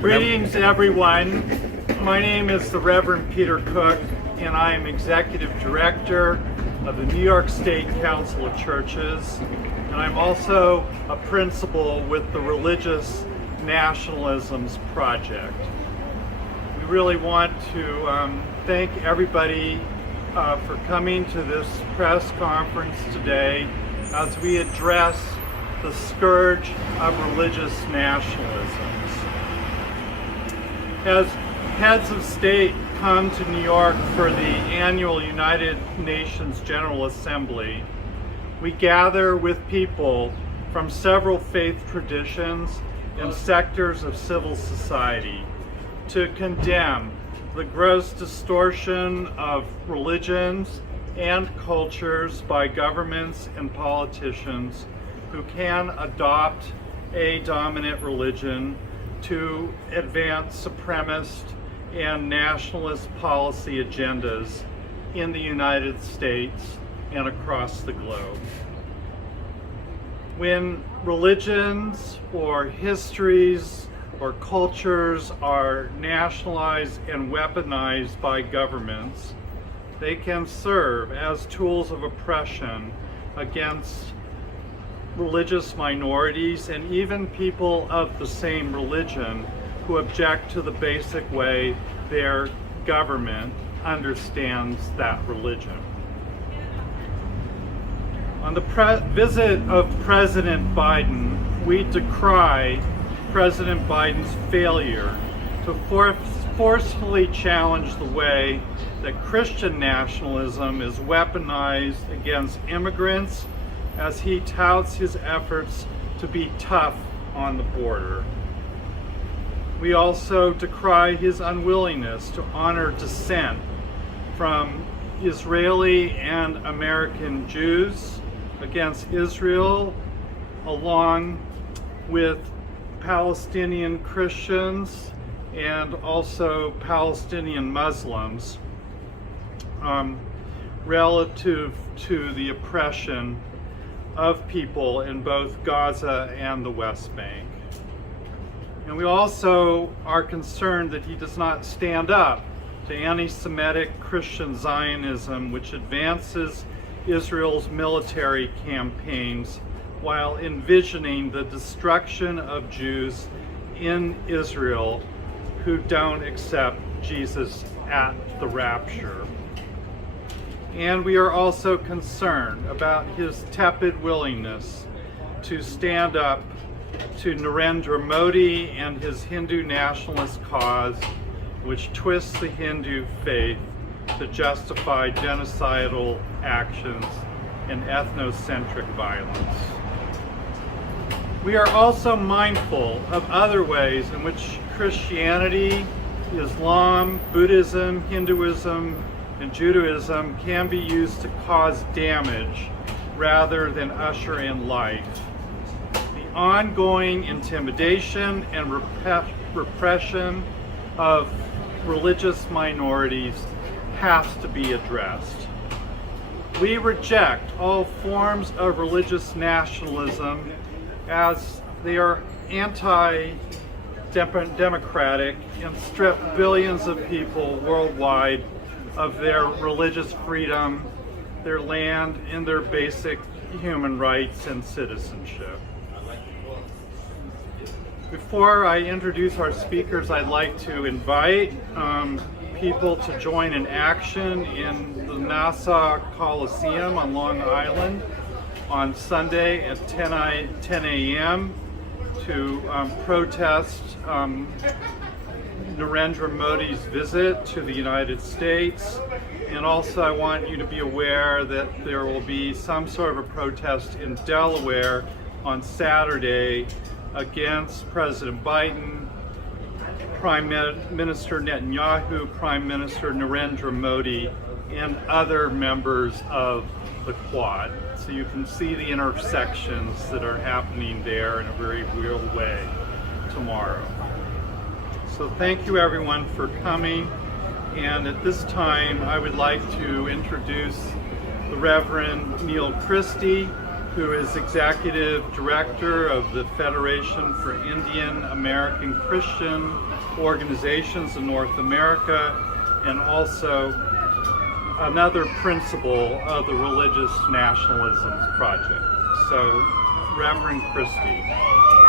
Greetings, everyone. My name is the Reverend Peter Cook, and I am Executive Director of the New York State Council of Churches, and I'm also a principal with the Religious Nationalisms Project. We really want to thank everybody for coming to this press conference today as we address the scourge of religious nationalisms. As heads of state come to New York for the annual United Nations General Assembly, we gather with people from several faith traditions and sectors of civil society to condemn the gross distortion of religions and cultures by governments and politicians who can adopt a dominant religion to advance supremacist and nationalist policy agendas in the United States and across the globe. When religions or histories or cultures are nationalized and weaponized by governments, they can serve as tools of oppression against religious minorities and even people of the same religion who object to the basic way their government understands that religion. On the visit of President Biden, we decry President Biden's failure to forcefully challenge the way that Christian nationalism is weaponized against immigrants as he touts his efforts to be tough on the border. We also decry his unwillingness to honor dissent from Israeli and American Jews against Israel, along with Palestinian Christians and also Palestinian Muslims, relative to the oppression of people in both Gaza and the West Bank. And we also are concerned that he does not stand up to anti-Semitic Christian Zionism, which advances Israel's military campaigns while envisioning the destruction of Jews in Israel who don't accept Jesus at the rapture. And we are also concerned about his tepid willingness to stand up to Narendra Modi and his Hindu nationalist cause, which twists the Hindu faith to justify genocidal actions and ethnocentric violence. We are also mindful of other ways in which Christianity, Islam, Buddhism, Hinduism, and Judaism can be used to cause damage rather than usher in life. The ongoing intimidation and repression of religious minorities has to be addressed. We reject all forms of religious nationalism as they are anti-democratic and strip billions of people worldwide of their religious freedom, their land, and their basic human rights and citizenship. Before I introduce our speakers, I'd like to invite people to join in action in the Nassau Coliseum on Long Island on Sunday at 10 a.m. to protest Narendra Modi's visit to the United States. And also I want you to be aware that there will be some sort of a protest in Delaware on Saturday against President Biden, Prime Minister Netanyahu, Prime Minister Narendra Modi, and other members of the Quad. So you can see the intersections that are happening there in a very real way tomorrow. So thank you everyone for coming, and at this time I would like to introduce the Reverend Neil Christie, who is Executive Director of the Federation for Indian American Christian Organizations in North America, and also another principal of the Religious Nationalism Project. So, Reverend Christie.